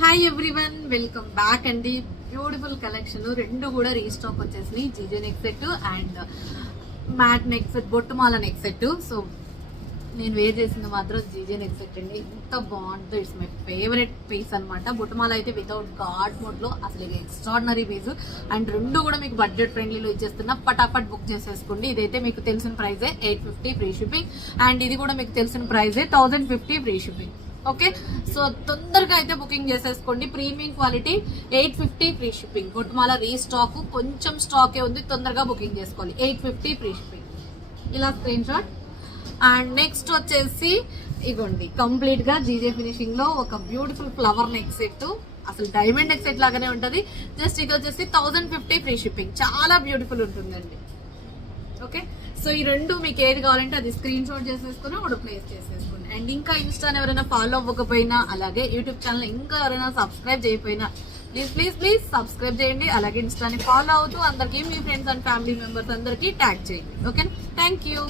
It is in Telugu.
హాయ్ ఎవ్రీవన్, వెల్కమ్ బ్యాక్ అండి. బ్యూటిఫుల్ కలెక్షన్ రెండు కూడా రీస్టాక్ వచ్చేసి GJ neck set and matte neck set, బొట్టుమాల నెక్ సెట్. సో నేను వేర్ చేసింది మాత్రం జీజే నెక్ సెట్ అండి. ఎంత బాగుంటుందో, ఇట్స్ మై ఫేవరెట్ పీస్ అనమాట. బొట్టుమాల అయితే వితౌట్ గాడ్ మోడ్ లో అసలు ఎక్స్ట్రాడినరీ పీస్ అండ్ రెండు కూడా మీకు బడ్జెట్ ఫ్రెండ్లీలో ఇచ్చేస్తున్నా. పటాపట్ బుక్ చేసేసుకోండి. ఇదైతే మీకు తెలిసిన ప్రైజే 850 ఫ్రీ షిప్పింగ్ అండ్ ఇది కూడా మీకు తెలిసిన ప్రైజే 1050 ఫ్రీ షిప్పింగ్. ఓకే, సో తొందరగా అయితే బుకింగ్ చేసేసుకోండి. Premium quality 850 free shipping. బొట్టుమాల రీస్టాక్ కొంచెం స్టాకే ఉంది, తొందరగా బుకింగ్ చేసుకోవాలి. 850 ఫ్రీ షిప్పింగ్. ఇలా స్క్రీన్ షాట్. అండ్ నెక్స్ట్ వచ్చేసి ఇగోండి, కంప్లీట్ గా జీజే ఫినిషింగ్ లో ఒక బ్యూటిఫుల్ ఫ్లవర్ నెక్ సెట్. అసలు డైమండ్ నెక్ సెట్ లాగానే ఉంటది. జస్ట్ ఇది వచ్చేసి 1050 ఫ్రీ షిప్పింగ్. చాలా బ్యూటిఫుల్ ఉంటుందండి. ఓకే, సో ఈ రెండు మీకు ఏది కావాలంటే అది స్క్రీన్ షాట్ చేసేసుకుని ఆర్డర్ ప్లేస్ చేసేసుకోండి. అండ్ ఇంకా ఇన్స్టాని ఎవరైనా ఫాలో అవ్వకపోయినా, అలాగే యూట్యూబ్ ఛానల్ ఇంకా ఎవరైనా సబ్స్క్రైబ్ చేయకపోయినా ప్లీజ్ సబ్స్క్రైబ్ చేయండి. అలాగే ఇన్స్టాని ఫాలో అవుతూ అందరికీ మీ ఫ్రెండ్స్ అండ్ ఫ్యామిలీ మెంబర్స్ అందరికీ ట్యాగ్ చేయండి. Okay, thank you.